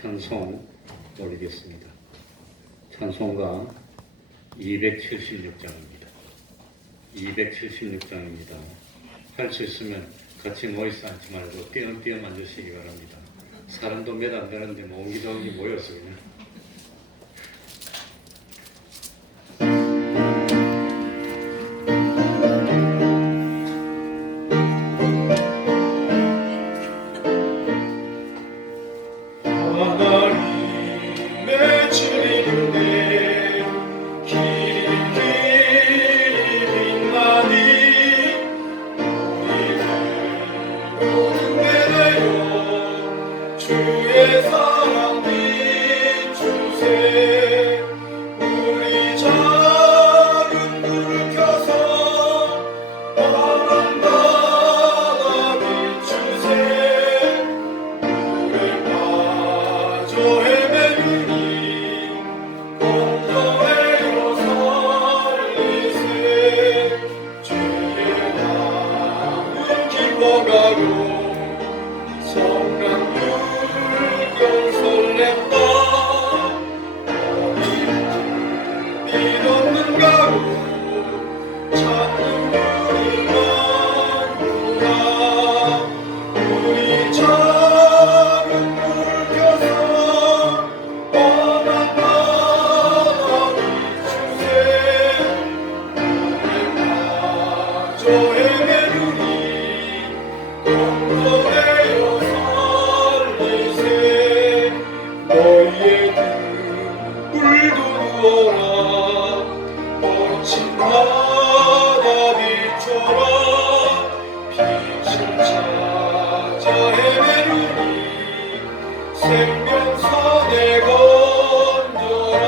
찬송 올리겠습니다. 찬송가 276장입니다. 276장입니다. 할 수 있으면 같이 모여서 앉지 말고 띄엄띄엄 앉으시기 바랍니다. 사람도 몇 안 되는데 옹기종기 모여서 그냥. 하나님의 주님께 길이 빛나니 우리를 모든 배내요 주의 사랑 비추세 우리 작은 불을 켜서 밤한 바다 비추세 물에 빠져 헤매느니 건져내어 살리세 주의 마음은 기뻐가고 성난 물결 설렌다 어디 빛 없는 가로 찾는 우리 많구나 우리 작은 불 켜서 뻔한 바다 비추세 물에 빠져 헤매느니 건져내어 살리세 너희의 등불도 누워라 거친 바다 비춰라 빛을 찾아 헤매느니 생명선에 건져라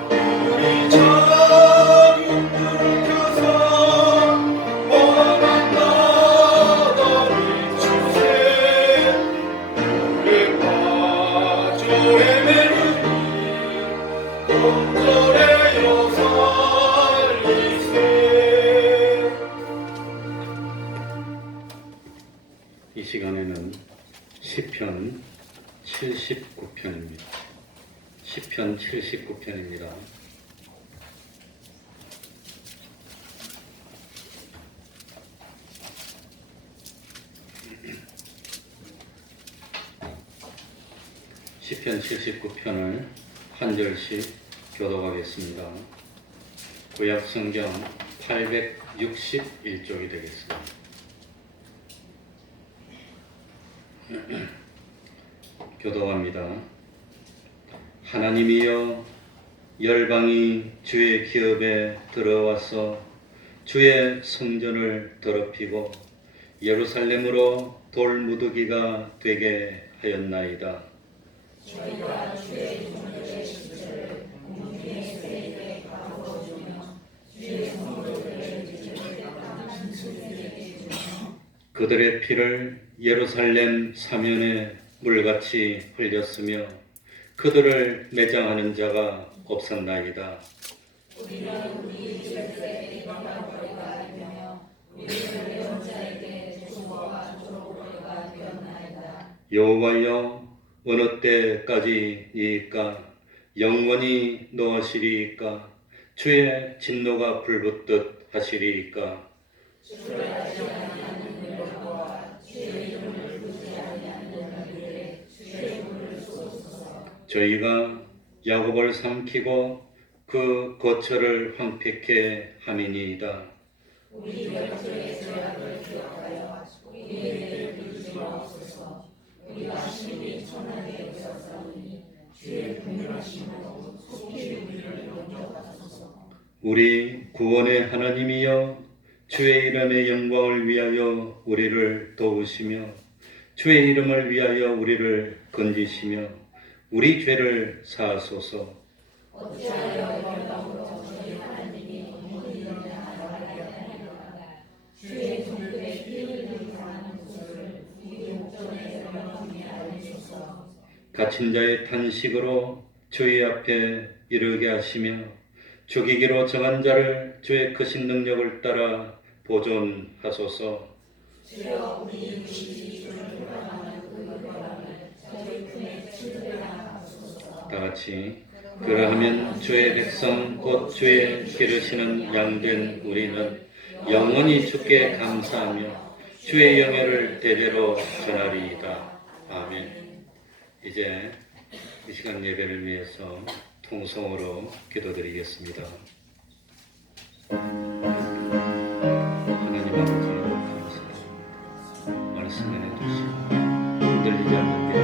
우리 작은 불을 켜서 뻔한 바다 비추세 물에 빠져 헤매느니 건져내어 살리세 이 시간에는 시편 79편입니다. 시편 79편입니다. 시편 79편을 한 절씩 교독하겠습니다. 구약 성경 861쪽이 되겠습니다. 교독합니다. 하나님이여 열방이 주의 기업에 들어와서 주의 성전을 더럽히고 예루살렘으로 돌무더기가 되게 하였나이다. 저희가 주의 종들의 신들을 공중의 세계에 가두어주며 주의 성도들의 뒤집을 닦는 소리에게 주며 그들의 피를 예루살렘 사면에 물같이 흘렸으며 그들을 매장하는 자가 없었나이다. 우리는 우리 죄에 비방거리가 되며 우리를 외운 자에게 조소와 조롱거리가 되었나이다. 여호와여 어느 때까지이까 영원히 노하시리이까 주의 진노가 불붙듯 하시리이까 주를 알지 아니하는 늙은과 주의 이름을 부르지 아니하는 자들에게 주의 불을 쏘소서. 저희가 야곱을 삼키고 그 거처를 황폐케 함이니이다. 우리 열조의 죄악을 기억하여 우리의 죄를 부르지 마옵소서. 우리가 심히 천하게 여겼사오니 주의 분노하심으로 속히 우리를 용서하소서. 우리 구원의 하나님이여 주의 이름의 영광을 위하여 우리를 도우시며 주의 이름을 위하여 우리를 건지시며 우리 죄를 사하소서. 어찌하여 열방으로 저희 하나님이 공문이름에 하나하였나이까. 주의 종들의 피 흘리고 당하는 곳을 우리 목전에 열방하게 알리소서. 갇힌 자의 탄식으로 주의 앞에 이르게 하시며 죽이기로 정한 자를 주의 크신 능력을 따라 보존하소서. 주여 우리 주시 주를 돌아가는 그 혈관을 저희 품에 다 같이 그러하면 주의 백성 곧 주의 기르시는 양된 우리는 영원히 주께 감사하며 주의 영예를 대대로 전하리이다. 아멘. 이제 이 시간 예배를 위해서 통성으로 기도드리겠습니다. 하나님 아버지 감사합니다. 말씀해 주시고 흔들리지 않는 게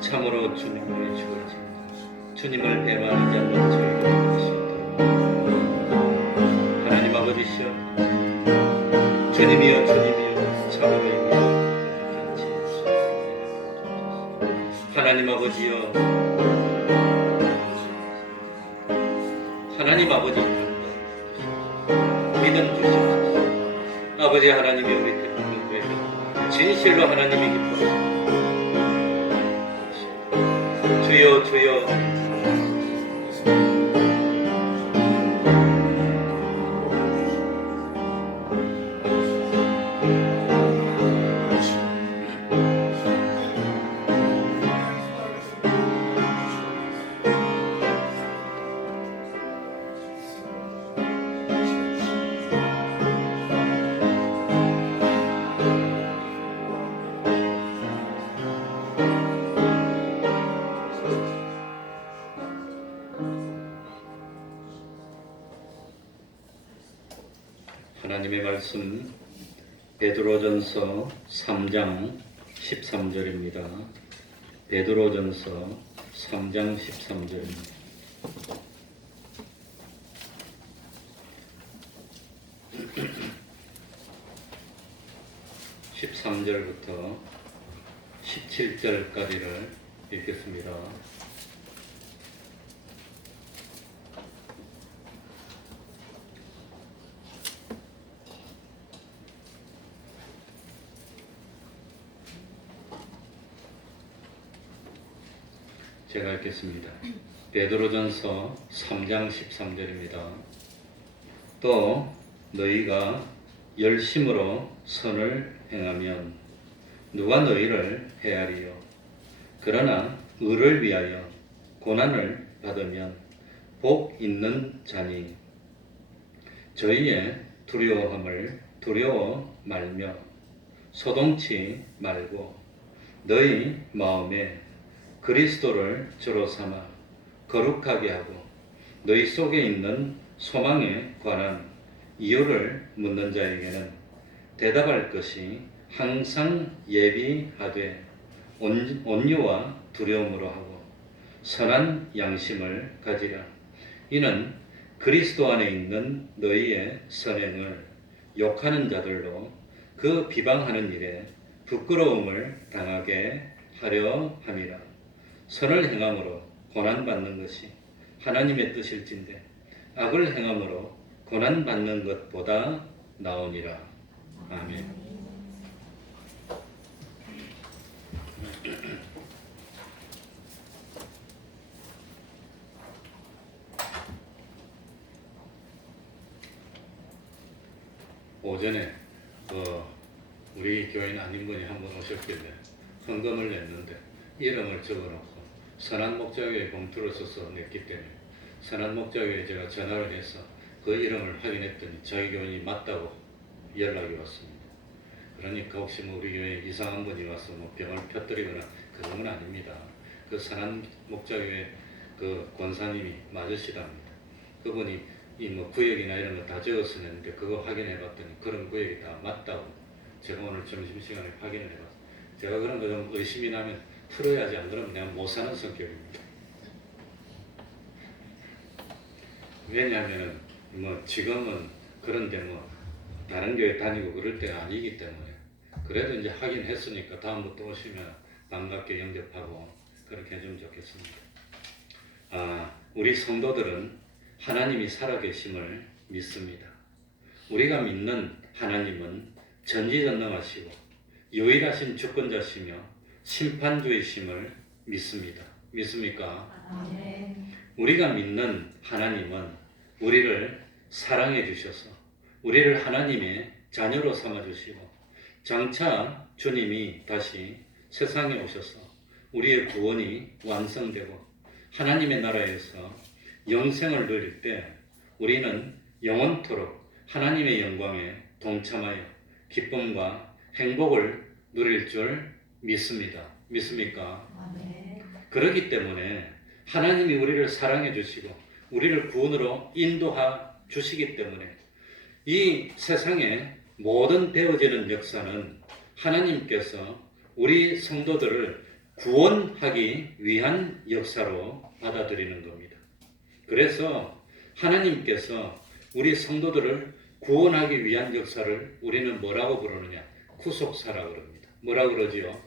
참으로 주님의 주어집니다. 주님을 배반하지 않는 저희가 되시옵도록 하나님 아버지시여 주님이여 주님이여 참으로 임하옵소서. 하나님 아버지여 하나님 아버지 믿음 주시옵소서. 아버지 하나님이 우리 대통령께 진실로 하나님이 기뻐하시옵소서. 주여 주여 하나님의 말씀 베드로전서 3장 13절입니다. 베드로전서 3장 13절입니다. (13절부터) 17절까지를 읽겠습니다. 제가 읽겠습니다. 베드로전서 3장 13절입니다. 또 너희가 열심으로 선을 행하면 누가 너희를 해하리요? 그러나 의를 위하여 고난을 받으면 복 있는 자니 저희의 두려워함을 두려워 말며 소동치 말고 너희 마음에 그리스도를 주로 삼아 거룩하게 하고 너희 속에 있는 소망에 관한 이유를 묻는 자에게는 대답할 것이 항상 예비하되 온유와 두려움으로 하고 선한 양심을 가지라. 이는 그리스도 안에 있는 너희의 선행을 욕하는 자들로 그 비방하는 일에 부끄러움을 당하게 하려 함이라. 선을 행함으로 고난받는 것이 하나님의 뜻일진데 악을 행함으로 고난받는 것보다 나으니라. 아멘. 오전에 우리 교인 아닌 분이 한 분 오셨길래 헌금을 냈는데 이름을 적어놓고 선한 목자교회 봉투를 써서 냈기 때문에 선한 목자교회에 제가 전화를 해서 그 이름을 확인했더니 저희 교인이 맞다고 연락이 왔습니다. 그러니까 혹시 뭐 우리 교회에 이상한 분이 와서 뭐 병을 펴뜨리거나 그런 건 아닙니다. 그 선한 목자교회 그 권사님이 맞으시답니다. 그분이 이 뭐 구역이나 이런 거 다 적어서 냈는데 그거 확인해 봤더니 그런 구역이 다 맞다고 제가 오늘 점심시간에 확인을 해봤어요. 제가 그런 거 좀 의심이 나면 풀어야지, 안 그러면 내가 못 사는 성격입니다. 왜냐하면 뭐 지금은 그런데 뭐 다른 교회 다니고 그럴 때가 아니기 때문에 그래도 이제 확인했으니까 다음부터 오시면 반갑게 영접하고 그렇게 해주면 좋겠습니다. 우리 성도들은 하나님이 살아계심을 믿습니다. 우리가 믿는 하나님은 전지전능하시고 유일하신 주권자시며 심판주이심을 믿습니다. 믿습니까? 아멘. 우리가 믿는 하나님은 우리를 사랑해 주셔서 우리를 하나님의 자녀로 삼아 주시고 장차 주님이 다시 세상에 오셔서 우리의 구원이 완성되고 하나님의 나라에서 영생을 누릴 때 우리는 영원토록 하나님의 영광에 동참하여 기쁨과 행복을 누릴 줄 믿습니다. 믿습니까? 그렇기 때문에 하나님이 우리를 사랑해 주시고 우리를 구원으로 인도하 주시기 때문에 이 세상의 모든 되어지는 역사는 하나님께서 우리 성도들을 구원하기 위한 역사로 받아들이는 겁니다. 그래서 하나님께서 우리 성도들을 구원하기 위한 역사를 우리는 뭐라고 부르느냐? 구속사라고 그럽니다. 뭐라고 그러지요?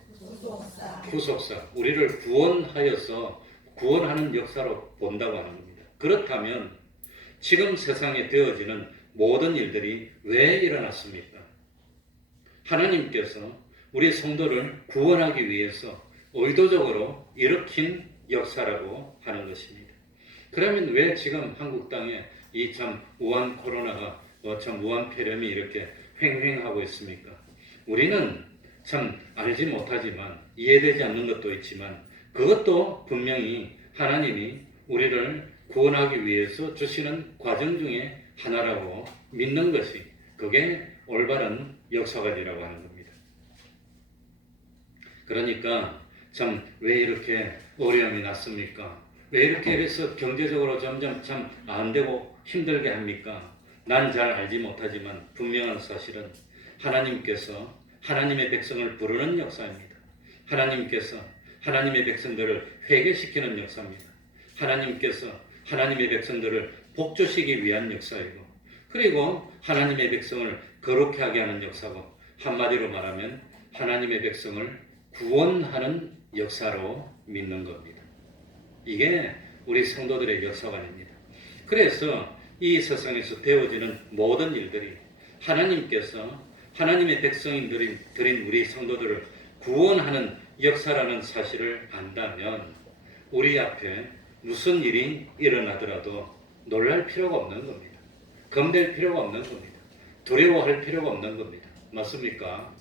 구속사. 우리를 구원하여서 구원하는 역사로 본다고 하는 겁니다. 그렇다면 지금 세상에 되어지는 모든 일들이 왜 일어났습니까? 하나님께서 우리 성도를 구원하기 위해서 의도적으로 일으킨 역사라고 하는 것입니다. 그러면 왜 지금 한국 땅에 이 참 우한 코로나가 참 우한 폐렴이 이렇게 횡행하고 있습니까? 우리는 참 알지 못하지만 이해되지 않는 것도 있지만 그것도 분명히 하나님이 우리를 구원하기 위해서 주시는 과정 중에 하나라고 믿는 것이 그게 올바른 역사관이라고 하는 겁니다. 그러니까 참 왜 이렇게 어려움이 났습니까? 왜 이렇게 해서 경제적으로 점점 참 안 되고 힘들게 합니까? 난 잘 알지 못하지만 분명한 사실은 하나님께서 하나님의 백성을 부르는 역사입니다. 하나님께서 하나님의 백성들을 회개시키는 역사입니다. 하나님께서 하나님의 백성들을 복주시기 위한 역사이고 그리고 하나님의 백성을 거룩하게 하게 하는 역사고 한마디로 말하면 하나님의 백성을 구원하는 역사로 믿는 겁니다. 이게 우리 성도들의 역사관입니다. 그래서 이 세상에서 되어지는 모든 일들이 하나님께서 하나님의 백성인 들인 우리 성도들을 구원하는 역사라는 사실을 안다면 우리 앞에 무슨 일이 일어나더라도 놀랄 필요가 없는 겁니다. 겁낼 필요가 없는 겁니다. 두려워할 필요가 없는 겁니다. 맞습니까?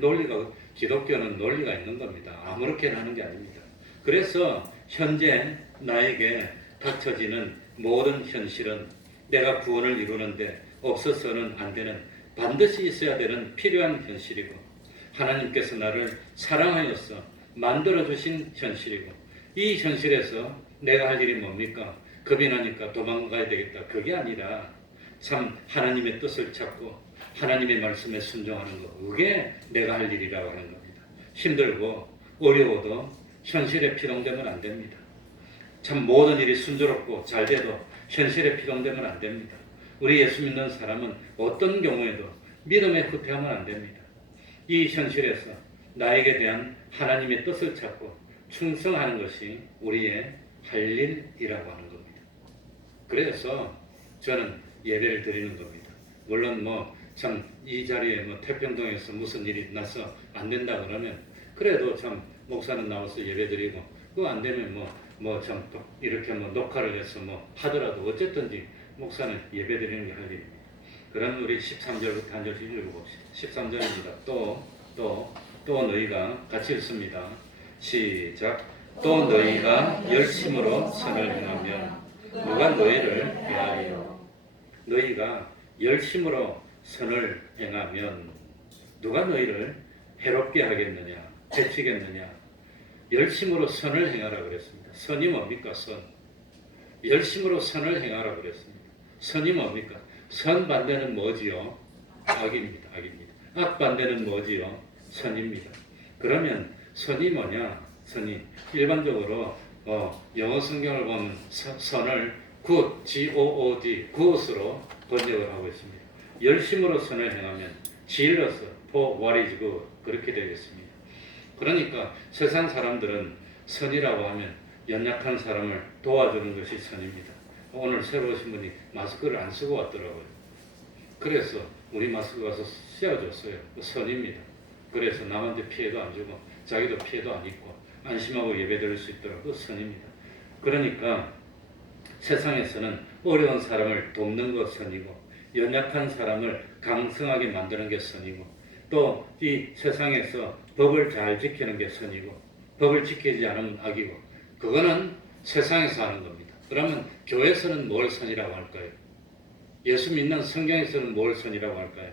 논리가 기독교는 논리가 있는 겁니다. 아무렇게나 하는 게 아닙니다. 그래서 현재 나에게 닥쳐지는 모든 현실은 내가 구원을 이루는데 없어서는 안 되는 반드시 있어야 되는 필요한 현실이고 하나님께서 나를 사랑하여서 만들어주신 현실이고 이 현실에서 내가 할 일이 뭡니까? 겁이 나니까 도망가야 되겠다. 그게 아니라 참 하나님의 뜻을 찾고 하나님의 말씀에 순종하는 것. 그게 내가 할 일이라고 하는 겁니다. 힘들고 어려워도 현실에 피동되면 안 됩니다. 참 모든 일이 순조롭고 잘 돼도 현실에 피동되면 안 됩니다. 우리 예수 믿는 사람은 어떤 경우에도 믿음에 후퇴하면 안 됩니다. 이 현실에서 나에게 대한 하나님의 뜻을 찾고 충성하는 것이 우리의 할 일이라고 하는 겁니다. 그래서 저는 예배를 드리는 겁니다. 물론 참 이 자리에 태평동에서 무슨 일이 나서 안 된다 그러면 그래도 참 목사는 나와서 예배 드리고 그거 안 되면 참 또 이렇게 녹화를 해서 하더라도 어쨌든지 목사는 예배 드리는 게 할 일입니다. 그럼 우리 13절부터 한 절씩 읽어봅시다. 13절입니다. 또 너희가 같이 읽습니다. 시작. 또 너희가 열심으로 선을 행하면 누가 너희를 위하여 너희가 열심으로 선을 행하면 누가 너희를 해롭게 하겠느냐 해치겠느냐. 열심으로 선을 행하라 그랬습니다. 선이 뭡니까? 선. 열심으로 선을 행하라 그랬습니다. 선이 뭡니까? 선 반대는 뭐지요? 악입니다. 악입니다. 악 반대는 뭐지요? 선입니다. 그러면 선이 뭐냐? 선이 일반적으로 영어 성경을 보면 선을 good, G-O-O-D, good으로 번역을 하고 있습니다. 열심으로 선을 행하면 zealous for what is good 그렇게 되겠습니다. 그러니까 세상 사람들은 선이라고 하면 연약한 사람을 도와주는 것이 선입니다. 오늘 새로 오신 분이 마스크를 안 쓰고 왔더라고요. 그래서 우리 마스크 가서 씌워줬어요. 선입니다. 그래서 남한테 피해도 안 주고 자기도 피해도 안 입고 안심하고 예배드릴 수 있도록 그 선입니다. 그러니까 세상에서는 어려운 사람을 돕는 것 선이고 연약한 사람을 강성하게 만드는 게 선이고 또 이 세상에서 법을 잘 지키는 게 선이고 법을 지키지 않으면 악이고 그거는 세상에서 하는 겁니다. 그러면 교회에서는 뭘 선이라고 할까요? 예수 믿는 성경에서는 뭘 선이라고 할까요?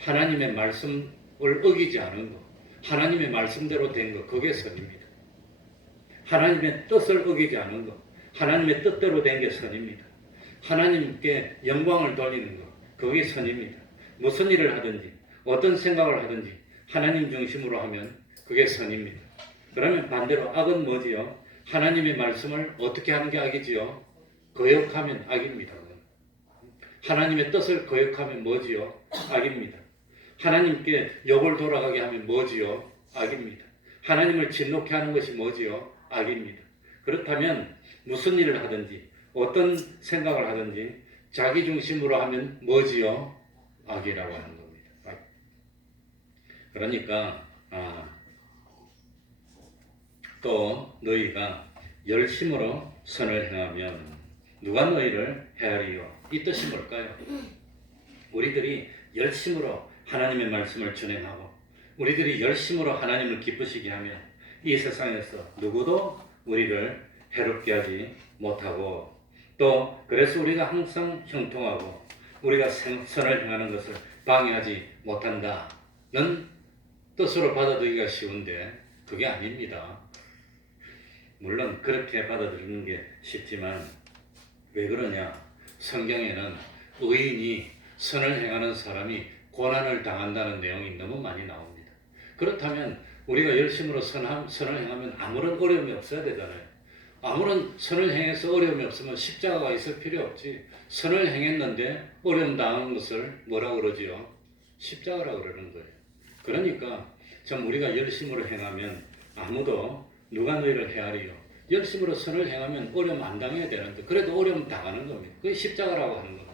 하나님의 말씀을 어기지 않은 것, 하나님의 말씀대로 된 것, 그게 선입니다. 하나님의 뜻을 어기지 않은 것, 하나님의 뜻대로 된 게 선입니다. 하나님께 영광을 돌리는 것, 그게 선입니다. 무슨 일을 하든지 어떤 생각을 하든지 하나님 중심으로 하면 그게 선입니다. 그러면 반대로 악은 뭐지요? 하나님의 말씀을 어떻게 하는 게 악이지요? 거역하면 악입니다. 하나님의 뜻을 거역하면 뭐지요? 악입니다. 하나님께 욕을 돌아가게 하면 뭐지요? 악입니다. 하나님을 진노케 하는 것이 뭐지요? 악입니다. 그렇다면 무슨 일을 하든지 어떤 생각을 하든지 자기 중심으로 하면 뭐지요? 악이라고 하는 겁니다. 악. 그러니까 또 너희가 열심으로 선을 행하면 누가 너희를 헤아리요? 이 뜻이 뭘까요? 우리들이 열심으로 하나님의 말씀을 준행하고 우리들이 열심으로 하나님을 기쁘시게 하면 이 세상에서 누구도 우리를 해롭게 하지 못하고 또 그래서 우리가 항상 형통하고 우리가 선을 행하는 것을 방해하지 못한다는 뜻으로 받아들이기가 쉬운데 그게 아닙니다. 물론 그렇게 받아들이는 게 쉽지만 왜 그러냐? 성경에는 의인이 선을 행하는 사람이 고난을 당한다는 내용이 너무 많이 나옵니다. 그렇다면 우리가 열심으로 선을 행하면 아무런 어려움이 없어야 되잖아요. 아무런 선을 행해서 어려움이 없으면 십자가가 있을 필요 없지. 선을 행했는데 어려움 당한 것을 뭐라고 그러지요? 십자가라고 그러는 거예요. 그러니까 참 우리가 열심으로 행하면 아무도 누가 너희를 헤아리요? 열심으로 선을 행하면 어려움 안 당해야 되는데 그래도 어려움 당하는 겁니다. 그게 십자가라고 하는 겁니다.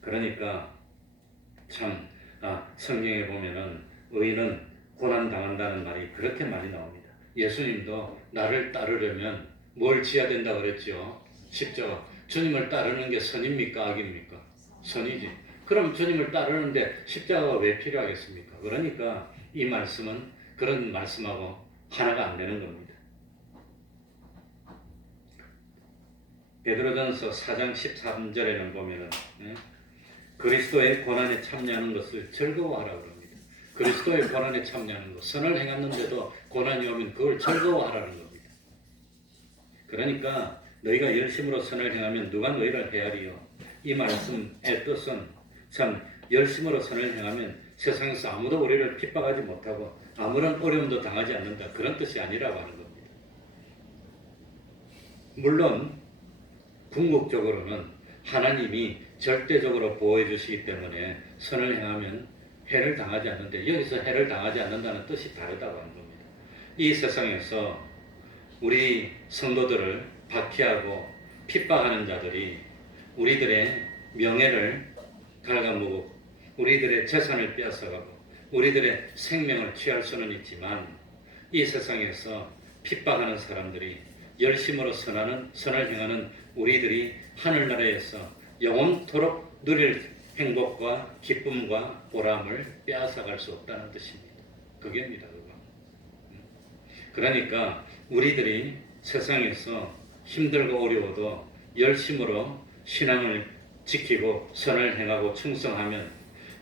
그러니까 참 성경에 보면은 의인은 고난 당한다는 말이 그렇게 많이 나옵니다. 예수님도 나를 따르려면 뭘 지어야 된다 그랬죠? 십자가. 주님을 따르는 게 선입니까? 악입니까? 선이지. 그럼 주님을 따르는데 십자가가 왜 필요하겠습니까? 그러니까 이 말씀은 그런 말씀하고 하나가 안 되는 겁니다. 베드로전서 4장 13절에는 보면은 그리스도의 고난에 참여하는 것을 즐거워하라 그럽니다. 그리스도의 고난에 참여하는 것, 선을 행했는데도 고난이 오면 그걸 즐거워하라는 겁니다. 그러니까 너희가 열심으로 선을 행하면 누가 너희를 헤아리요? 이 말씀의 뜻은 참 열심으로 선을 행하면 세상에서 아무도 우리를 핍박하지 못하고 아무런 어려움도 당하지 않는다. 그런 뜻이 아니라고 하는 겁니다. 물론 궁극적으로는 하나님이 절대적으로 보호해 주시기 때문에 선을 행하면 해를 당하지 않는데 여기서 해를 당하지 않는다는 뜻이 다르다고 하는 겁니다. 이 세상에서 우리 성도들을 박해하고 핍박하는 자들이 우리들의 명예를 갉아먹고 우리들의 재산을 빼앗아가고 우리들의 생명을 취할 수는 있지만 이 세상에서 핍박하는 사람들이 열심으로 선을 행하는 우리들이 하늘나라에서 영원토록 누릴 행복과 기쁨과 보람을 빼앗아갈 수 없다는 뜻입니다. 그게입니다. 그거. 그러니까 우리들이 세상에서 힘들고 어려워도 열심으로 신앙을 지키고 선을 행하고 충성하면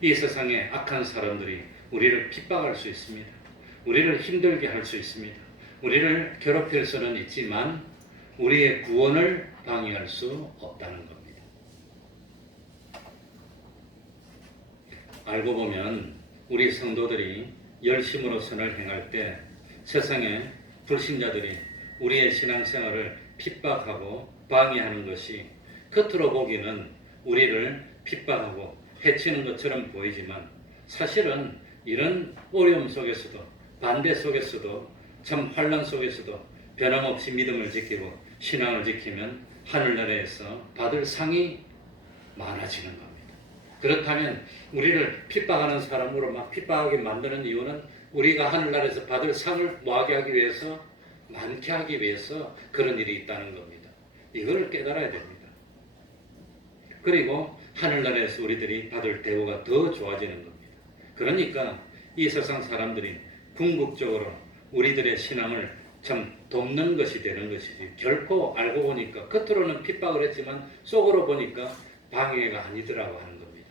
이 세상의 악한 사람들이 우리를 핍박할 수 있습니다. 우리를 힘들게 할 수 있습니다. 우리를 괴롭힐 수는 있지만 우리의 구원을 방해할 수 없다는 겁니다. 알고 보면 우리 성도들이 열심으로 선을 행할 때 세상의 불신자들이 우리의 신앙생활을 핍박하고 방해하는 것이 겉으로 보기는 우리를 핍박하고 해치는 것처럼 보이지만 사실은 이런 어려움 속에서도 반대 속에서도 참 환난 속에서도 변함없이 믿음을 지키고 신앙을 지키면 하늘나라에서 받을 상이 많아지는 겁니다. 그렇다면 우리를 핍박하는 사람으로 막 핍박하게 만드는 이유는 우리가 하늘나라에서 받을 상을 뭐하게 하기 위해서 많게 하기 위해서 그런 일이 있다는 겁니다. 이걸 깨달아야 됩니다. 그리고 하늘나라에서 우리들이 받을 대우가 더 좋아지는 겁니다. 그러니까 이 세상 사람들이 궁극적으로 우리들의 신앙을 참 돕는 것이 되는 것이지, 결코 알고 보니까 겉으로는 핍박을 했지만 속으로 보니까 방해가 아니더라고 하는 겁니다.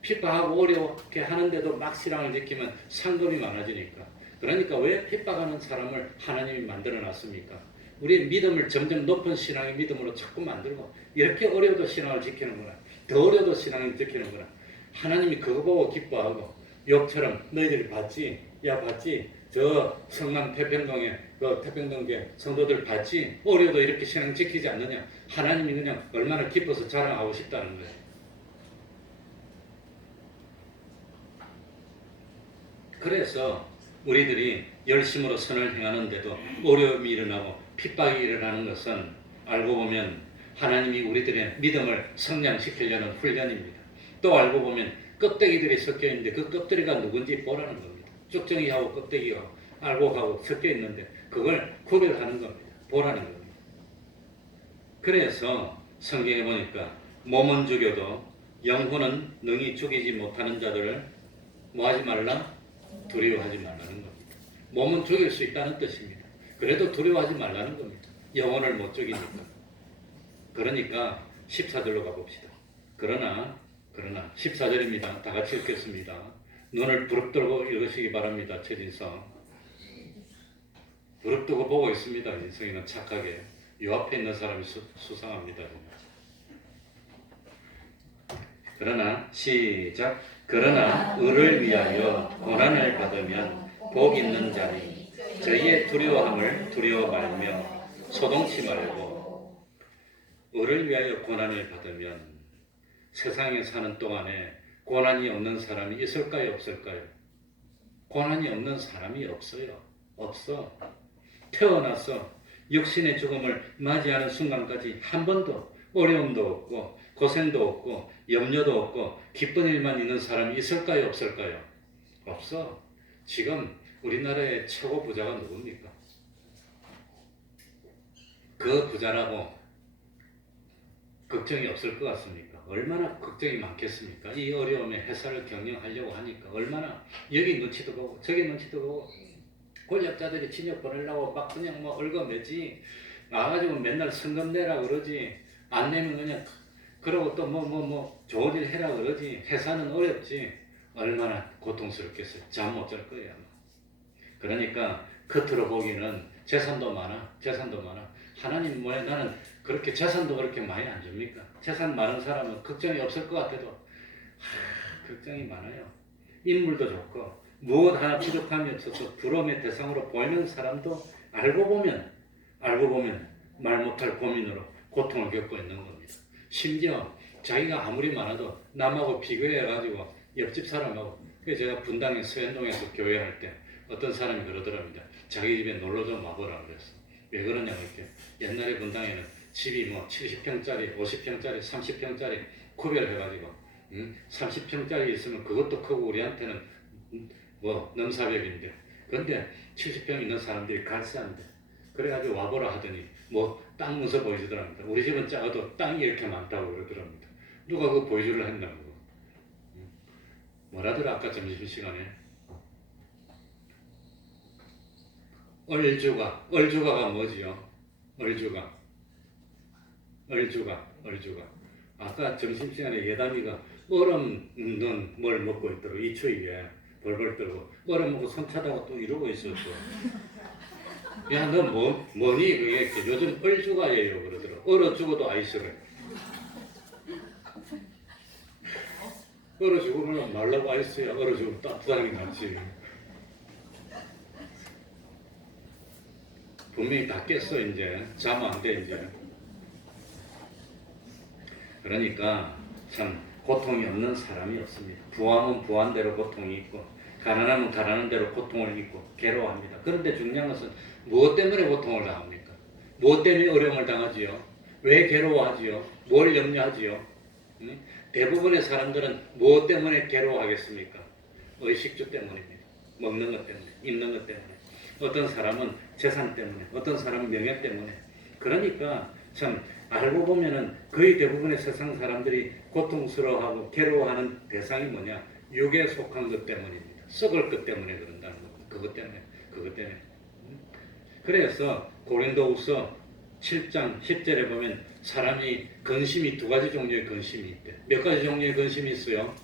핍박하고 어렵게 하는데도 막 신앙을 지키면 상급이 많아지니까. 그러니까 왜 핍박하는 사람을 하나님이 만들어 놨습니까? 우리의 믿음을 점점 높은 신앙의 믿음으로 자꾸 만들고, 이렇게 어려워도 신앙을 지키는구나, 더 어려워도 신앙을 지키는구나. 하나님이 그거 보고 기뻐하고, 욥처럼 너희들이 봤지? 야 봤지? 저 성남 태평동에 그 태평동계 성도들 봤지? 어려워도 이렇게 신앙 지키지 않느냐? 하나님이 그냥 얼마나 기뻐서 자랑하고 싶다는 거예요. 그래서 우리들이 열심으로 선을 행하는데도 어려움이 일어나고 핍박이 일어나는 것은 알고 보면 하나님이 우리들의 믿음을 성장시키려는 훈련입니다. 또 알고 보면 껍데기들이 섞여 있는데 그 껍데기가 누군지 보라는 겁니다. 쭉정이하고 껍데기가 알고 가고 섞여 있는데 그걸 구별하는 겁니다. 보라는 겁니다. 그래서 성경에 보니까 몸은 죽여도 영혼은 능히 죽이지 못하는 자들을 뭐하지 말라? 두려워하지 말라는 겁니다. 몸은 죽일 수 있다는 뜻입니다. 그래도 두려워하지 말라는 겁니다. 영혼을 못 죽이니까. 그러니까 14절로 가봅시다. 그러나 14절입니다. 다 같이 읽겠습니다. 눈을 부릅뜨고 읽으시기 바랍니다. 최진성. 부릅뜨고 보고 있습니다. 인성이는 착하게. 요 앞에 있는 사람이 수상합니다. 그러나 시작. 그러나 의를 위하여 고난을 받으면 복 있는 자니 저희의 두려워함을 두려워 말며 소동치 말고. 의를 위하여 고난을 받으면 세상에 사는 동안에 고난이 없는 사람이 있을까요? 없을까요? 고난이 없는 사람이 없어요. 없어. 태어나서 육신의 죽음을 맞이하는 순간까지 한 번도 어려움도 없고 고생도 없고 염려도 없고 기쁜 일만 있는 사람이 있을까요? 없을까요? 없어. 지금 우리나라의 최고 부자가 누굽니까? 그 부자라고 걱정이 없을 것 같습니까? 얼마나 걱정이 많겠습니까? 이 어려움에 회사를 경영하려고 하니까 얼마나 여기 눈치도 보고 저기 눈치도 보고 권력자들이 진역 보내려고 막 그냥 뭐 얽어매지, 와가지고 맨날 성금 내라 그러지, 안 내면 그냥 그러고 또 뭐 좋은 일 해라 그러지. 회사는 어렵지. 얼마나 고통스럽겠어요. 잠 못 잘 거예요 아마. 그러니까 겉으로 보기는 재산도 많아. 하나님 뭐야, 나는 그렇게 재산도 그렇게 많이 안 줍니까? 재산 많은 사람은 걱정이 없을 것 같아도 걱정이 많아요. 인물도 좋고 무엇 하나 부족함이 없어서 부러움의 대상으로 보이는 사람도 알고 보면 말 못할 고민으로 고통을 겪고 있는 겁니다. 심지어 자기가 아무리 많아도 남하고 비교해가지고 옆집 사람하고, 그래서 제가 분당에 서현동에서 교회할 때 어떤 사람이 그러더랍니다. 자기 집에 놀러 좀 와보라 그랬어. 왜 그러냐고. 이렇게 옛날에 분당에는 집이 뭐 70평짜리, 50평짜리, 30평짜리 구별해가지고 30평짜리 있으면 그것도 크고 우리한테는 뭐 넘사벽인데, 그런데 70평 있는 사람들이 갈세한데, 그래가지고 와보라 하더니 뭐 땅 문서 보여주더랍니다. 우리 집은 작아도 땅이 이렇게 많다고 그러더랍니다. 누가 그거 보여주려 했냐고. 뭐라더라 아까 점심시간에. 얼주가가 뭐지요? 얼주가. 아까 점심시간에 예담이가 얼음은 뭘 먹고 있더라고. 이 추위에 벌벌 떨고 얼음 먹고 손 차다가 또 이러고 있었어. 야, 너 뭐니? 그게 요즘 얼주가예요 그러더라고. 얼어 죽어도 아이스래. 얼어 죽으면 말라고 아이스야. 얼어 죽으면 따뜻하게 낫지. 분명히 다 깼어 이제. 잠 안 돼 이제. 그러니까 참 고통이 없는 사람이 없습니다. 부하면 부한대로 고통이 있고 가난하면 가난한 대로 고통을 입고 괴로워합니다. 그런데 중요한 것은 무엇 때문에 고통을 당합니까? 무엇 때문에 어려움을 당하지요? 왜 괴로워하지요? 뭘 염려하지요? 대부분의 사람들은 무엇 때문에 괴로워하겠습니까? 의식주 때문입니다. 먹는 것 때문에, 입는 것 때문에. 어떤 사람은 재산 때문에, 어떤 사람은 명예 때문에. 그러니까 참 알고 보면은 거의 대부분의 세상 사람들이 고통스러워하고 괴로워하는 대상이 뭐냐? 육에 속한 것 때문입니다. 썩을 것 때문에 그런다는 겁니다. 그것 때문에. 그래서 고린도후서 7장 10절에 보면 사람이 근심이 두 가지 종류의 근심이 있대. 몇 가지 종류의 근심이 있어요?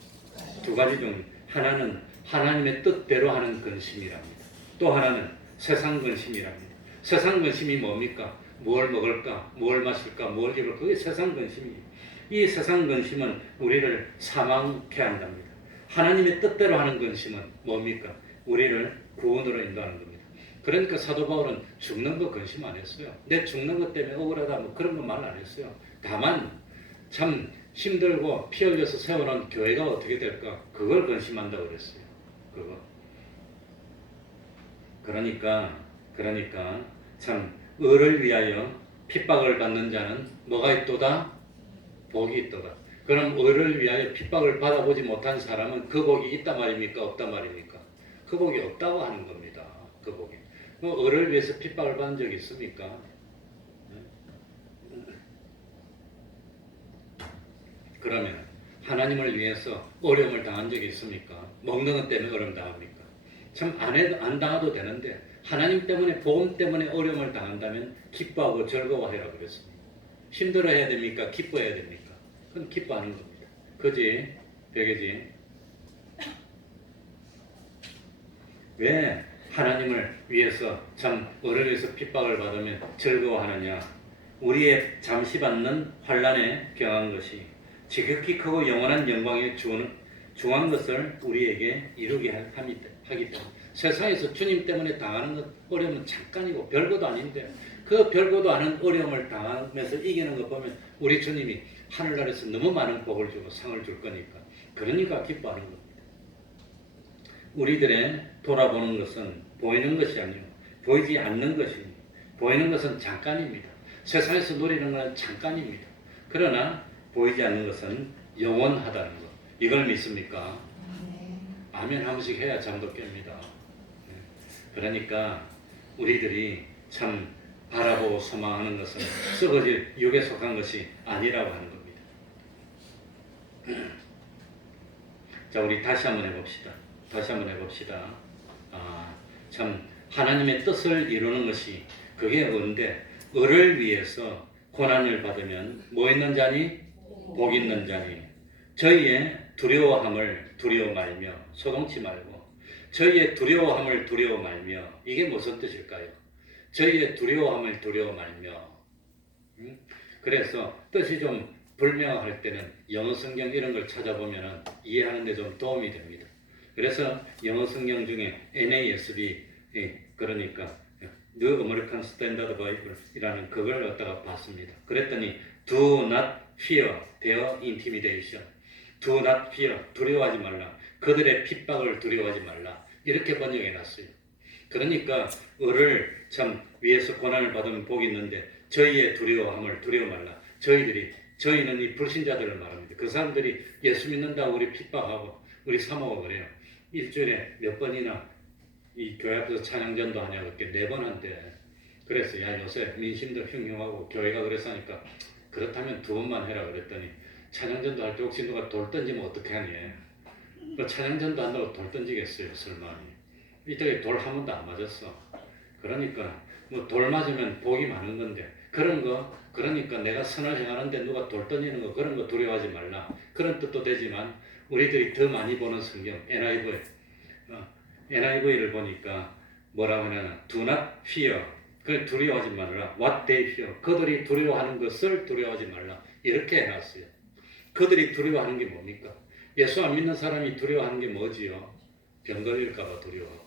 두 가지 종류. 하나는 하나님의 뜻대로 하는 근심이랍니다. 또 하나는 세상 근심이랍니다. 세상 근심이 뭡니까? 뭘 먹을까? 뭘 마실까? 뭘 입을까? 그게 세상 근심이에요. 이 세상 근심은 우리를 사망케 한답니다. 하나님의 뜻대로 하는 근심은 뭡니까? 우리를 구원으로 인도하는 겁니다. 그러니까 사도 바울은 죽는 거 근심 안 했어요. 내 죽는 것 때문에 억울하다 뭐 그런 거 말 안 했어요. 다만 참 힘들고 피 흘려서 세워놓은 교회가 어떻게 될까? 그걸 근심한다고 그랬어요. 그거. 그러니까 참 의를 위하여 핍박을 받는 자는 뭐가 있도다? 복이 있도다. 그럼 의를 위하여 핍박을 받아보지 못한 사람은 그 복이 있단 말입니까? 없단 말입니까? 그 복이 없다고 하는 겁니다. 그 복이. 의를 위해서 핍박을 받은 적이 있습니까? 그러면 하나님을 위해서 어려움을 당한 적이 있습니까? 먹는 것 때문에 어려움 당합니까? 참 안 당해도 되는데 하나님 때문에 복음 때문에 어려움을 당한다면 기뻐하고 즐거워해라 그랬습니다. 힘들어해야 됩니까? 기뻐해야 됩니까? 그건 기뻐하는 겁니다. 그지? 되겠지? 왜 하나님을 위해서 참 의를 위해서 핍박을 받으면 즐거워하느냐? 우리의 잠시 받는 환난에 경한 것이 지극히 크고 영원한 영광에 중한 것을 우리에게 이루게 하기 때문에 세상에서 주님 때문에 당하는 것 어려움은 잠깐이고 별것도 아닌데 그 별것도 아닌 어려움을 당하면서 이기는 것 보면 우리 주님이 하늘나라에서 너무 많은 복을 주고 상을 줄 거니까 그러니까 기뻐하는 겁니다. 우리들의 돌아보는 것은 보이는 것이 아니고 보이지 않는 것입니다. 보이는 것은 잠깐입니다. 세상에서 누리는 것은 잠깐입니다. 그러나 보이지 않는 것은 영원하다는 것. 이걸 믿습니까? 아멘 한 번씩 해야 잠도 깹니다. 그러니까 우리들이 참 바라보고 소망하는 것은 썩어질 육에 속한 것이 아니라고 하는 겁니다. 자, 우리 다시 한번 해봅시다. 참 하나님의 뜻을 이루는 것이 그게 의인데 의를 위해서 고난을 받으면 뭐 있는 자니? 복 있는 자니. 저희의 두려워함을 두려워 말며 소동치 말고 저희의 두려워함을 두려워 말며 이게 무슨 뜻일까요? 저희의 두려워함을 두려워 말며 그래서 뜻이 좀 불명확할 때는 영어 성경 이런 걸 찾아보면 이해하는 데 좀 도움이 됩니다. 그래서 영어 성경 중에 NASB 그러니까 New American Standard Bible이라는 그걸 갖다가 봤습니다. 그랬더니 Do not fear their intimidation. Do not fear, 두려워하지 말라. 그들의 핍박을 두려워하지 말라. 이렇게 번역해 놨어요. 그러니까 의를 참 위해서 고난을 받으면 복이 있는데 저희의 두려워함을 두려워 말라. 저희는 이 불신자들을 말합니다. 그 사람들이 예수 믿는다고 우리 핍박하고 우리 사모하고 그래요. 일주일에 몇 번이나 이 교회 앞에서 찬양전도 하냐고 이렇게 4번 한대. 그래서 야 요새 민심도 흉흉하고 교회가 그래서 하니까 그렇다면 2번만 해라 그랬더니 찬양전도 할 때 혹시 누가 돌 던지면 어떻게 하니? 그 찬양전도 한다고 돌 던지겠어요 설마. 이때에 돌 한 번도 안 맞았어. 그러니까 뭐 돌 맞으면 복이 많은 건데 그러니까 내가 선을 행하는데 누가 돌 던지는 거 그런 거 두려워하지 말라. 그런 뜻도 되지만 우리들이 더 많이 보는 성경 NIV를 보니까 뭐라고 하냐면 Do not fear. 그걸 두려워하지 말라. What they fear. 그들이 두려워하는 것을 두려워하지 말라. 이렇게 해놨어요. 그들이 두려워하는 게 뭡니까? 예수 안 믿는 사람이 두려워하는 게 뭐지요? 병 걸릴까봐 두려워하고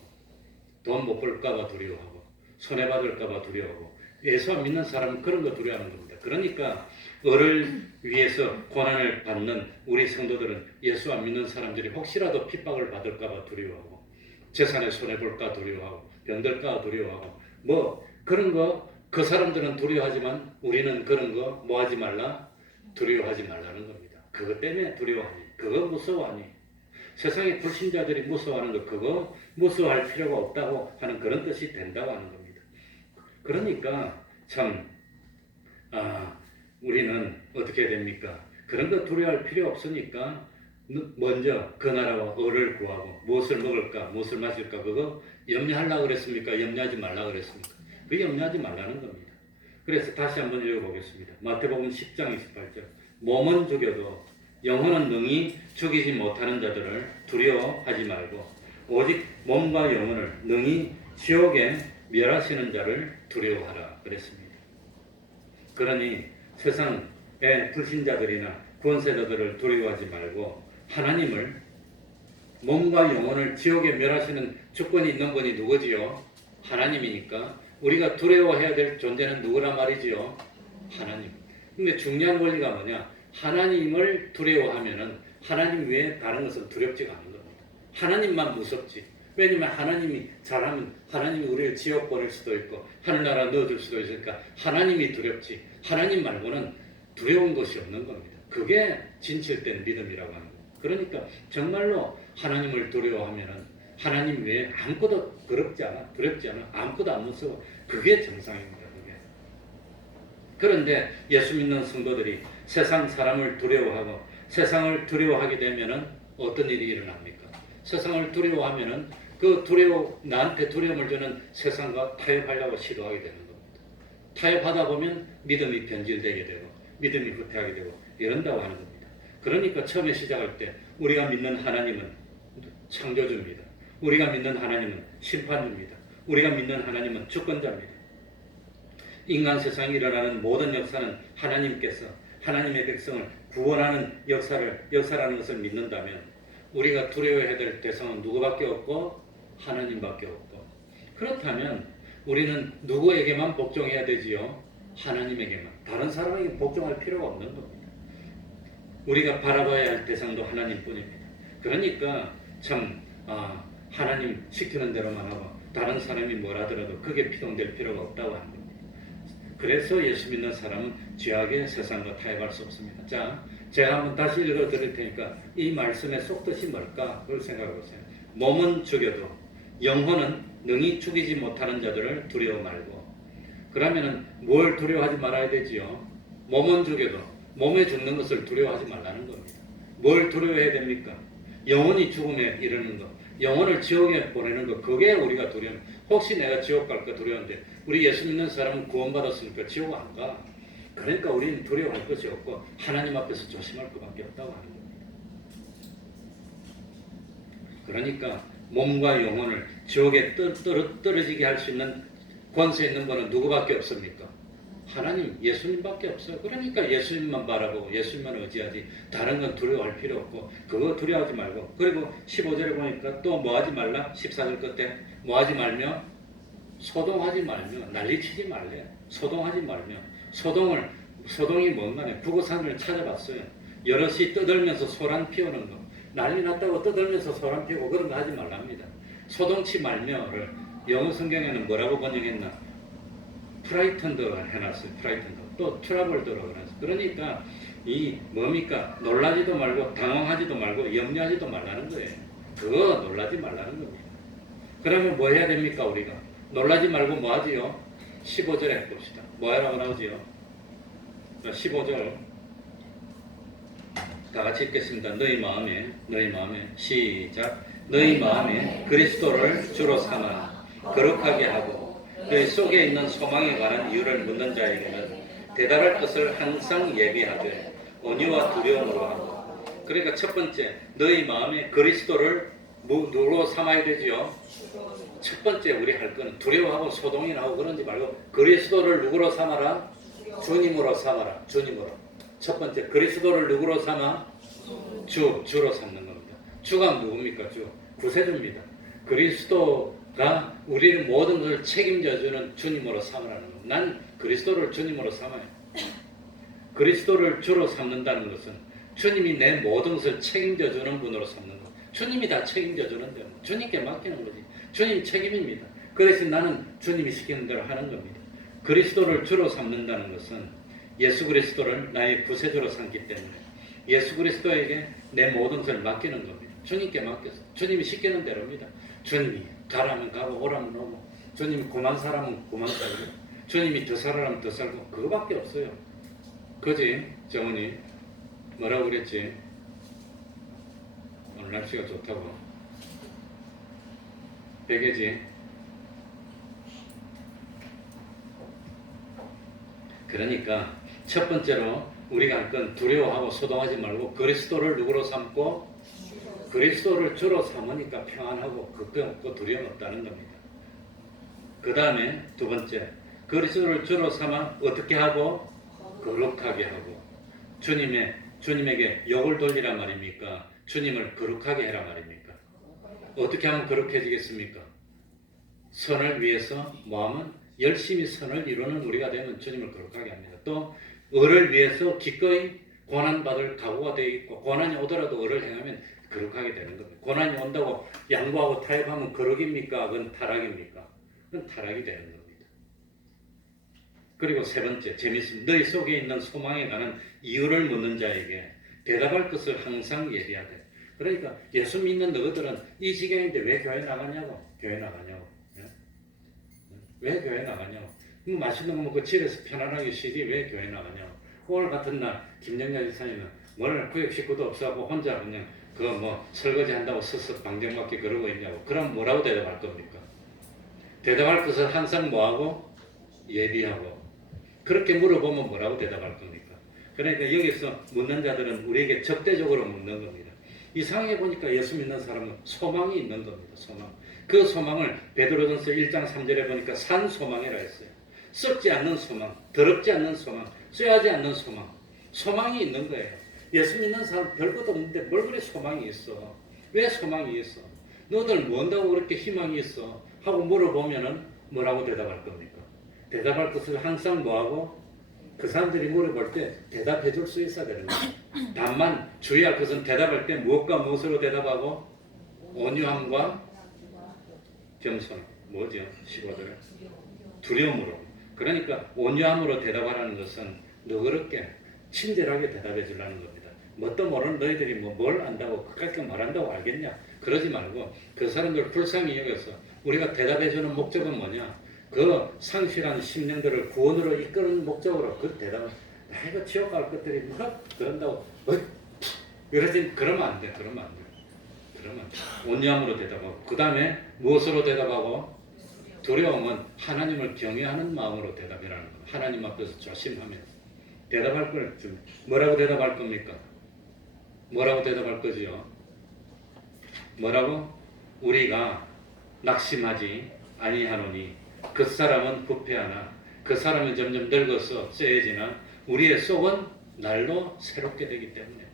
돈 못 벌까봐 두려워하고 손해받을까봐 두려워하고 예수 안 믿는 사람은 그런 거 두려워하는 겁니다. 그러니까 의를 위해서 고난을 받는 우리 성도들은 예수 안 믿는 사람들이 혹시라도 핍박을 받을까봐 두려워하고 재산에 손해볼까 두려워하고 병들까 두려워하고 뭐 그런 거 그 사람들은 두려워하지만 우리는 그런 거 뭐 하지 말라? 두려워하지 말라는 겁니다. 그것 때문에 두려워하니 그거 무서워하니 세상의 불신자들이 무서워하는 거 그거 무서워할 필요가 없다고 하는 그런 뜻이 된다고 하는 겁니다. 그러니까 참 우리는 어떻게 해야 됩니까? 그런 거 두려워할 필요 없으니까 먼저 그 나라와 을을 구하고 무엇을 먹을까 무엇을 마실까 그거 염려하려고 그랬습니까? 염려하지 말라고 그랬습니까? 그 염려하지 말라는 겁니다. 그래서 다시 한번 읽어보겠습니다. 마태복음 10장 28절 몸은 죽여도 영혼은 능히 죽이지 못하는 자들을 두려워하지 말고 오직 몸과 영혼을 능히 지옥에 멸하시는 자를 두려워하라 그랬습니다. 그러니 세상의 불신자들이나 권세자들을 두려워하지 말고 하나님을 몸과 영혼을 지옥에 멸하시는 주권이 있는 분이 누구지요? 하나님이니까 우리가 두려워해야 될 존재는 누구란 말이지요? 하나님. 근데 중요한 원리가 뭐냐? 하나님을 두려워하면은 하나님 외에 다른 것은 두렵지가 않은 겁니다. 하나님만 무섭지. 왜냐면 하나님이 잘하면 하나님이 우리를 지옥 보낼 수도 있고 하늘나라 넣어줄 수도 있으니까 하나님이 두렵지. 하나님 말고는 두려운 것이 없는 겁니다. 그게 진실된 믿음이라고 하는 겁니다. 그러니까 정말로 하나님을 두려워하면은 하나님 외에 아무것도 두렵지 않아, 아무것도 안 무서워. 그게 정상입니다. 그게. 그런데 예수 믿는 성도들이 세상 사람을 두려워하고 세상을 두려워하게 되면은 어떤 일이 일어납니까? 세상을 두려워하면은 나한테 두려움을 주는 세상과 타협하려고 시도하게 되는 겁니다. 타협하다 보면 믿음이 변질되게 되고 믿음이 후퇴하게 되고 이런다고 하는 겁니다. 그러니까 처음에 시작할 때 우리가 믿는 하나님은 창조주입니다. 우리가 믿는 하나님은 심판주입니다. 우리가 믿는 하나님은 주권자입니다. 인간 세상에 일어나는 모든 역사는 하나님께서 하나님의 백성을 구원하는 역사라는 것을 믿는다면 우리가 두려워해야 될 대상은 누구밖에 없고 하나님밖에 없고 그렇다면 우리는 누구에게만 복종해야 되지요? 하나님에게만. 다른 사람에게 복종할 필요가 없는 겁니다. 우리가 바라봐야 할 대상도 하나님뿐입니다. 그러니까 참 하나님 시키는 대로만 하고 다른 사람이 뭐라더라도 그게 피동될 필요가 없다고 하는 겁니다. 그래서 예수 믿는 사람은 죄악의 세상과 타협할 수 없습니다. 자, 제가 한번 다시 읽어드릴 테니까 이 말씀의 속뜻이 뭘까? 그걸 생각해 보세요. 몸은 죽여도 영혼은 능히 죽이지 못하는 자들을 두려워 말고. 그러면은 뭘 두려워하지 말아야 되지요? 몸은 죽여도 몸에 죽는 것을 두려워하지 말라는 겁니다. 뭘 두려워해야 됩니까? 영혼이 죽음에 이르는 것, 영혼을 지옥에 보내는 것, 그게 우리가 두려워. 혹시 내가 지옥 갈까 두려운데 우리 예수 믿는 사람은 구원받았으니까 지옥 안 가. 그러니까 우리는 두려워할 것이 없고 하나님 앞에서 조심할 것밖에 없다고 하는 겁니다. 그러니까 몸과 영혼을 지옥에 떨어지게 할 수 있는 권세 있는 분은 누구밖에 없습니까? 하나님, 예수님밖에 없어요. 그러니까 예수님만 바라보고 예수님만 의지하지 다른 건 두려워할 필요 없고 그거 두려워하지 말고. 그리고 15절에 보니까 또 뭐하지 말라? 14절 끝에 뭐하지 말며 소동하지 말며 난리치지 말래. 소동하지 말며 소동이 뭔가네. 북어산을 찾아봤어요. 여럿이 떠들면서 소란 피우는 거. 난리 났다고 떠들면서 소란 피우고 그런 거 하지 말랍니다. 소동치 말며를 영어 성경에는 뭐라고 번역했나? 프라이턴드 해놨어요. 프라이턴드. 또 트러블드라고 해놨어요. 그러니까 이 뭡니까? 놀라지도 말고 당황하지도 말고 염려하지도 말라는 거예요. 그거 놀라지 말라는 겁니다. 그러면 뭐 해야 됩니까 우리가? 놀라지 말고 뭐 하지요? 15절에 봅시다. 뭐 하라고 나오지요? 15절 다 같이 읽겠습니다. 너희 마음에 시작. 너희 마음에 그리스도를 주로 삼아 거룩하게 하고 너희 속에 있는 소망에 관한 이유를 묻는 자에게는 대답할 것을 항상 예비하되 온유와 두려움으로 하고. 그러니까 첫 번째 너희 마음에 그리스도를 누구로 삼아야 되지요? 첫 번째 우리 할 거는 두려워하고 소동이나 하고 그러지 말고 그리스도를 누구로 삼아라? 주님으로 삼아라. 주님으로. 첫 번째 그리스도를 누구로 삼아? 주로 삼는 겁니다. 주가 누굽니까? 주. 구세주입니다. 그리스도가 우리를 모든 것을 책임져주는 주님으로 삼으라는 겁니다. 난 그리스도를 주님으로 삼아요. 그리스도를 주로 삼는다는 것은 주님이 내 모든 것을 책임져주는 분으로 삼는 것. 주님이 다 책임져주는데 주님께 맡기는 거지. 주님 책임입니다. 그 대신 나는 주님이 시키는 대로 하는 겁니다. 그리스도를 주로 삼는다는 것은 예수 그리스도를 나의 구세주로 삼기 때문에 예수 그리스도에게 내 모든 것을 맡기는 겁니다. 주님께 맡겨서 주님이 시키는 대로입니다. 주님이 가라면 가고 오라면 오고 주님이 그만 살라면 그만 살고 주님이 더 살아라면 더 살고 그거밖에 없어요. 그지? 정원이 뭐라고 그랬지? 오늘 날씨가 좋다고. 베개지. 그러니까 첫 번째로 우리가 할 건 두려워하고 소동하지 말고 그리스도를 누구로 삼고 그리스도를 주로 삼으니까 평안하고 걱정 없고 두려움 없다는 겁니다. 그 다음에 두 번째, 그리스도를 주로 삼아 어떻게 하고 거룩하게 하고 주님에게 욕을 돌리란 말입니까? 주님을 거룩하게 해라 말입니까? 어떻게 하면 거룩해지겠습니까? 선을 위해서 뭐하면 열심히 선을 이루는 우리가 되면 주님을 거룩하게 합니다. 또 의를 위해서 기꺼이 고난받을 각오가 되어 있고 고난이 오더라도 의를 행하면 거룩하게 되는 겁니다. 고난이 온다고 양보하고 타협하면 거룩입니까? 그건 타락입니까? 그건 타락이 되는 겁니다. 그리고 세 번째, 재밌습니다. 너희 속에 있는 소망에 관한 이유를 묻는 자에게 대답할 것을 항상 예비하되. 그러니까 예수 믿는 너희들은 이 지경인데 왜 교회 나가냐고. 교회 나가냐고. 왜 교회 나가냐고. 맛있는 거 먹고 집에서 편안하게 쉬지 왜 교회 나가냐고. 오늘 같은 날 김정자 지사님은 오늘 구역 식구도 없어하고 혼자 그냥 그거 뭐 설거지 한다고 스스 방정맞게 그러고 있냐고. 그럼 뭐라고 대답할 겁니까? 대답할 것을 항상 뭐하고? 예비하고. 그렇게 물어보면 뭐라고 대답할 겁니까? 그러니까 여기서 묻는 자들은 우리에게 적대적으로 묻는 겁니다. 이상하게 보니까 예수 믿는 사람은 소망이 있는 겁니다. 소망. 그 소망을 베드로전서 1장 3절에 보니까 산 소망이라 했어요. 썩지 않는 소망, 더럽지 않는 소망, 쇠하지 않는 소망. 소망이 있는 거예요. 예수 믿는 사람 별것도 없는데 뭘 그래 소망이 있어? 왜 소망이 있어? 너들 뭔다고 그렇게 희망이 있어? 하고 물어보면은 뭐라고 대답할 겁니까? 대답할 것을 항상 뭐하고? 그 사람들이 물어볼 때 대답해 줄 수 있어야 되는 거예요. 다만 주의할 것은 대답할 때 무엇과 무엇으로 대답하고? 온유함과 겸손. 뭐죠? 15절에 두려움으로. 그러니까 온유함으로 대답하라는 것은 너그럽게 친절하게 대답해 주려는 겁니다. 뭣도 모르는 너희들이 뭘 안다고 그렇게 말한다고 알겠냐? 그러지 말고 그 사람들 불쌍히 여겨서 우리가 대답해 주는 목적은 뭐냐? 그 상실한 심령들을 구원으로 이끄는 목적으로 그 대답을 이거 지옥 갈 것들이 뭐 그런다고 그러면 안 돼. 그러면 안 돼. 온유함으로 대답하고 그 다음에 무엇으로 대답하고? 두려움은 하나님을 경외하는 마음으로 대답이라는 거. 하나님 앞에서 조심하면서 대답할 걸 좀 뭐라고 대답할 겁니까? 뭐라고 대답할 거지요? 뭐라고? 우리가 낙심하지 아니하노니 그 사람은 부패하나 그 사람은 점점 늙어서 쇠해지나 우리의 속은 날로 새롭게 되기 때문에.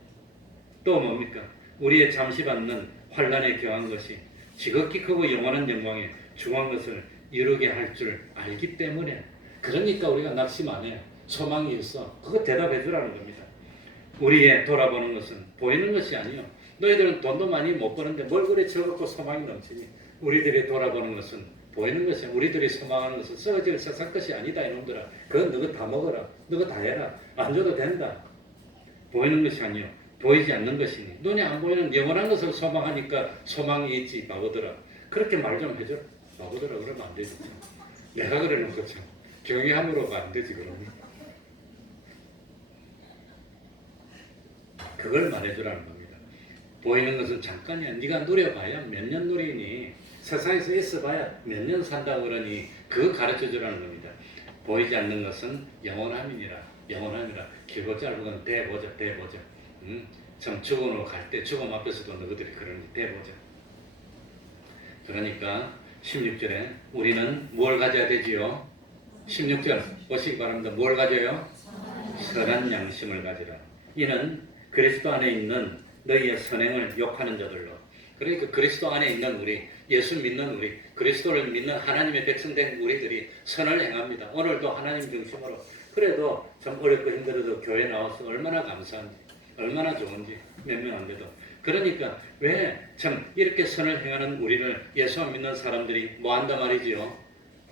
또 뭡니까? 우리의 잠시 받는 환난에 경한 것이 지극히 크고 영원한 영광에 중한 것을 이루게 할 줄 알기 때문에. 그러니까 우리가 낙심 안 해요. 소망이 있어. 그거 대답해 주라는 겁니다. 우리의 돌아보는 것은 보이는 것이 아니요. 너희들은 돈도 많이 못 버는데 뭘 그래 즐겁고 소망이 넘치니. 우리들이 돌아보는 것은 보이는 것이 우리들이 소망하는 것은 썩어질 세상 것이 아니다 이놈들아. 그건 너가 다 먹어라. 너가 다 해라. 안 줘도 된다. 보이는 것이 아니요. 보이지 않는 것이니. 눈에 안 보이는 영원한 것을 소망하니까 소망이 있지 바보들아. 그렇게 말 좀 해줘. 바보들아 그러면 안 되지. 내가 그러는 거죠. 경외함으로가 안 되지 그러면. 그걸 말해주라는 겁니다. 보이는 것은 잠깐이야. 네가 누려봐야 몇 년 누리니. 세상에서 있어봐야 몇 년 산다 그러니 그거 가르쳐주라는 겁니다. 보이지 않는 것은 영원함이니라. 영원함이라. 길고 짧은 건 대보자. 참 죽음으로 갈 때 죽음 앞에서도 너희들이 그러니 대보자. 그러니까 16절에 우리는 뭘 가져야 되지요? 16절 보시기 바랍니다. 뭘 가져요? 선한 양심을 가지라. 이는 그리스도 안에 있는 너희의 선행을 욕하는 자들로. 그러니까 그리스도 안에 있는 우리, 예수 믿는 우리, 그리스도를 믿는 하나님의 백성된 우리들이 선을 행합니다. 오늘도 하나님 중심으로. 그래도 참 어렵고 힘들어도 교회 나와서 얼마나 감사한지, 얼마나 좋은지 몇 명 안 돼도. 그러니까 왜 참 이렇게 선을 행하는 우리를 예수 믿는 사람들이 뭐 한단 말이지요?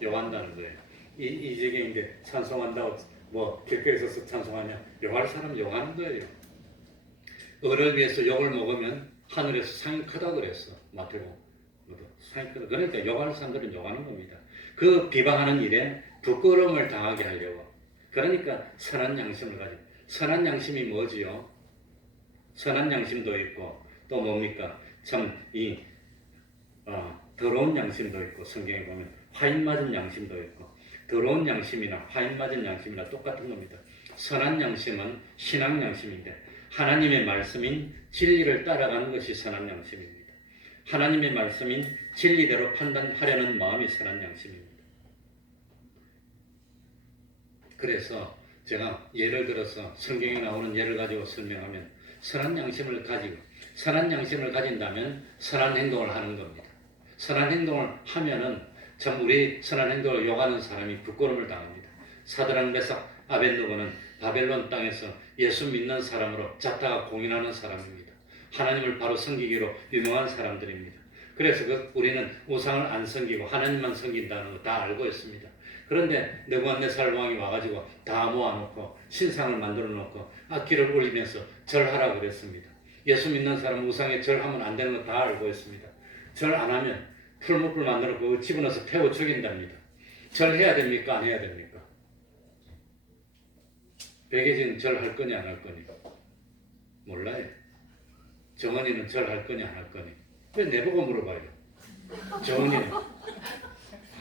욕한다는 거예요. 이 지경에 이제 찬송한다고 뭐 길거리에 서서 찬송하냐? 욕할 사람 욕하는 거예요. 을을 위해서 욕을 먹으면 하늘에서 상이 크다 그랬어. 마태복음. 상이 크다. 그러니까 욕하는 사람들은 욕하는 겁니다. 그 비방하는 일에 부끄러움을 당하게 하려고. 그러니까 선한 양심을 가지고. 선한 양심이 뭐지요? 선한 양심도 있고 또 뭡니까? 참 이 더러운 양심도 있고, 성경에 보면 화인 맞은 양심도 있고, 더러운 양심이나 화인 맞은 양심이나 똑같은 겁니다. 선한 양심은 신앙 양심인데 하나님의 말씀인 진리를 따라가는 것이 선한 양심입니다. 하나님의 말씀인 진리대로 판단하려는 마음이 선한 양심입니다. 그래서 제가 예를 들어서 성경에 나오는 예를 가지고 설명하면 선한 양심을 가진다면 선한 행동을 하는 겁니다. 선한 행동을 하면은 참 우리 선한 행동을 욕하는 사람이 부끄러움을 당합니다. 사드락 메삭 아벳느고는 바벨론 땅에서 예수 믿는 사람으로 자타가 공인하는 사람입니다. 하나님을 바로 섬기기로 유명한 사람들입니다. 그래서 우리는 우상을 안 섬기고 하나님만 섬긴다는 거 다 알고 있습니다. 그런데 느부갓네살 왕이 와가지고 다 모아놓고 신상을 만들어 놓고 악기를 울리면서 절하라 그랬습니다. 예수 믿는 사람은 우상에 절하면 안 되는 거 다 알고 있습니다. 절 안 하면 풀무불 만들어 놓고 집어넣어서 태워 죽인답니다. 절해야 됩니까? 안 해야 됩니까? 백예진 절할 거냐 안 할 거냐? 몰라요. 정원이는 절할 거냐 안 할 거냐? 왜 내보고 물어봐요?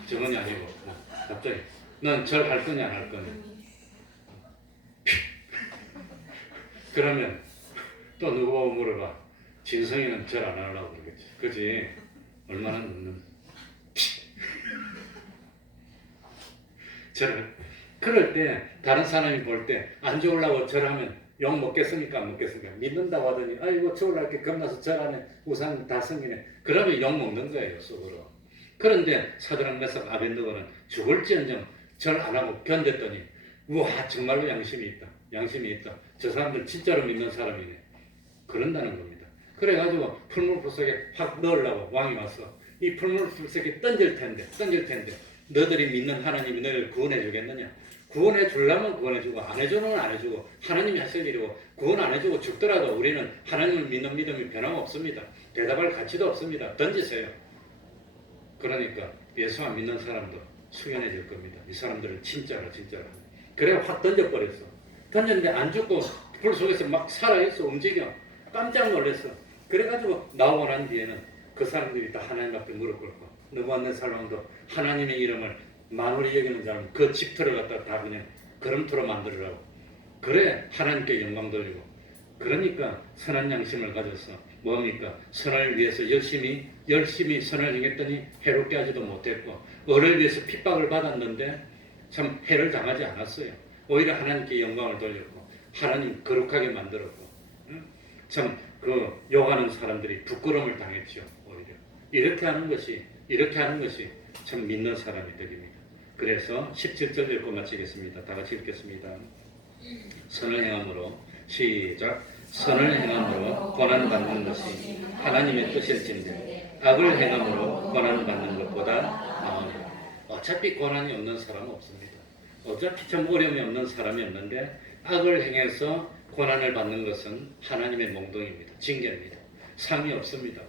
정원이 아니고 갑자기 넌 절할 거냐 안 할 거냐? 그러면 또 누구 보고 물어봐? 진성이는 절 안 하려고 그러겠지. 그지? 얼마나 늦는 절. 그럴 때 다른 사람이 볼 때 안 좋으려고 절하면 욕 먹겠습니까? 안 먹겠습니까? 믿는다고 하더니 아이고 죽으려고 겁나서 절하네. 우상 다 섬기네. 그러면 욕 먹는 거예요, 속으로. 그런데 사드락 메삭 아벳느고는 죽을지언정 절 안 하고 견뎠더니 우와 정말로 양심이 있다. 저 사람들 진짜로 믿는 사람이네. 그런다는 겁니다. 그래가지고 풀무불 속에 확 넣으려고 왕이 왔어. 이 풀무불 속에 던질 텐데 너희들이 믿는 하나님이 너희를 구원해 주겠느냐? 구원해 주려면 구원해 주고 안 해주면 안 해주고 하나님이 하실 일이고 구원 안 해주고 죽더라도 우리는 하나님을 믿는 믿음이 변함없습니다. 대답할 가치도 없습니다. 던지세요. 그러니까 예수 안 믿는 사람도 숙연해질 겁니다. 이 사람들은 진짜로. 그래 확 던져버렸어. 던졌는데 안 죽고 불 속에서 막 살아있어. 움직여. 깜짝 놀랐어. 그래가지고 나오고 난 뒤에는 그 사람들이 다 하나님 앞에 무릎 꿇고 느부갓네살 왕도 하나님의 이름을 만홀히 여기는 사람 그 집터를 갖다 다 그냥 걸음토로 만들으라고. 그래 하나님께 영광 돌리고. 그러니까 선한 양심을 가져서 뭡니까? 선을 위해서 열심히 선을 행했더니 해롭게 하지도 못했고 을을 위해서 핍박을 받았는데 참 해를 당하지 않았어요. 오히려 하나님께 영광을 돌렸고 하나님 거룩하게 만들었고 참 그 욕하는 사람들이 부끄러움을 당했죠. 오히려 이렇게 하는 것이 참 믿는 사람이 되립니다. 그래서 17절 읽고 마치겠습니다. 다 같이 읽겠습니다. 선을 행함으로 시작. 선을 행함으로 고난받는 것이 하나님의 뜻일진데 악을 행함으로 고난받는 것보다 나으니라. 어차피 고난이 없는 사람은 없습니다. 어차피 참 어려움이 없는 사람이 없는데 악을 행해서 고난을 받는 것은 하나님의 몽둥입니다. 징계입니다. 상이 없습니다.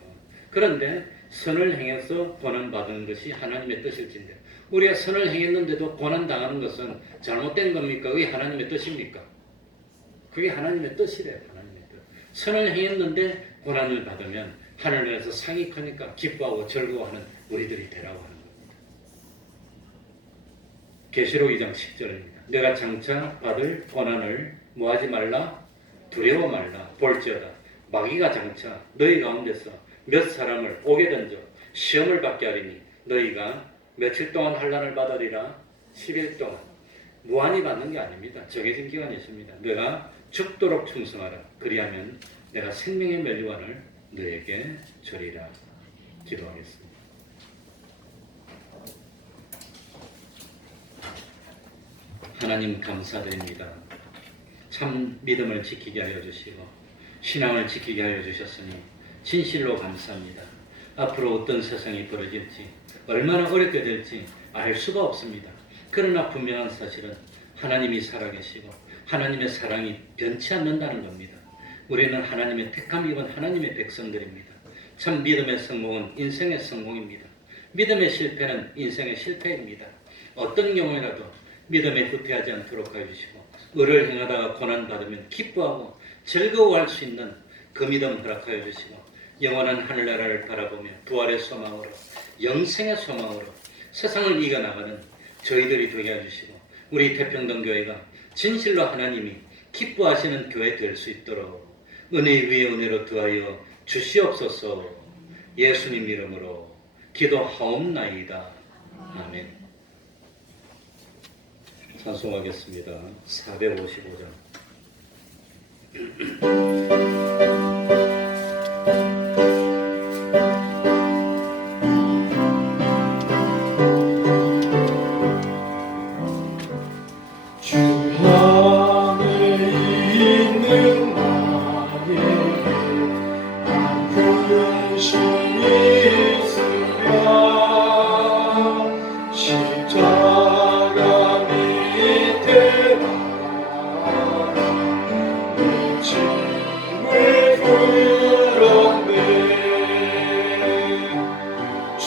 그런데 선을 행해서 고난받는 것이 하나님의 뜻일진데 우리가 선을 행했는데도 고난당하는 것은 잘못된 겁니까? 그게 하나님의 뜻입니까? 그게 하나님의 뜻이래요. 하나님의 뜻. 선을 행했는데 고난을 받으면 하늘에서 상이 크니까 기뻐하고 즐거워하는 우리들이 되라고 하는 겁니다. 계시록 2장 10절입니다. 내가 장차 받을 고난을 뭐하지 말라? 두려워 말라. 볼지어다 마귀가 장차 너희 가운데서 몇 사람을 오게 던져 시험을 받게 하리니 너희가 며칠 동안 환난을 받으리라. 10일 동안. 무한히 받는 게 아닙니다. 정해진 기간이 있습니다. 내가 죽도록 충성하라. 그리하면 내가 생명의 면류관을 너에게 주리라. 기도하겠습니다. 하나님 감사드립니다. 참 믿음을 지키게 하여 주시고 신앙을 지키게 하여 주셨으니 진실로 감사합니다. 앞으로 어떤 세상이 벌어질지 얼마나 어렵게 될지 알 수가 없습니다. 그러나 분명한 사실은 하나님이 살아계시고 하나님의 사랑이 변치 않는다는 겁니다. 우리는 하나님의 택함 입은 하나님의 백성들입니다. 참 믿음의 성공은 인생의 성공입니다. 믿음의 실패는 인생의 실패입니다. 어떤 경우에라도 믿음에 후퇴하지 않도록 해주시고 의를 행하다가 고난받으면 기뻐하고 즐거워할 수 있는 그 믿음 허락하여 주시고 영원한 하늘나라를 바라보며 부활의 소망으로 영생의 소망으로 세상을 이겨나가는 저희들이 되게 해주시고 우리 태평동교회가 진실로 하나님이 기뻐하시는 교회 될 수 있도록 은혜 위에 은혜로 더하여 주시옵소서. 예수님 이름으로 기도하옵나이다. 아멘. 찬송하겠습니다. 455장.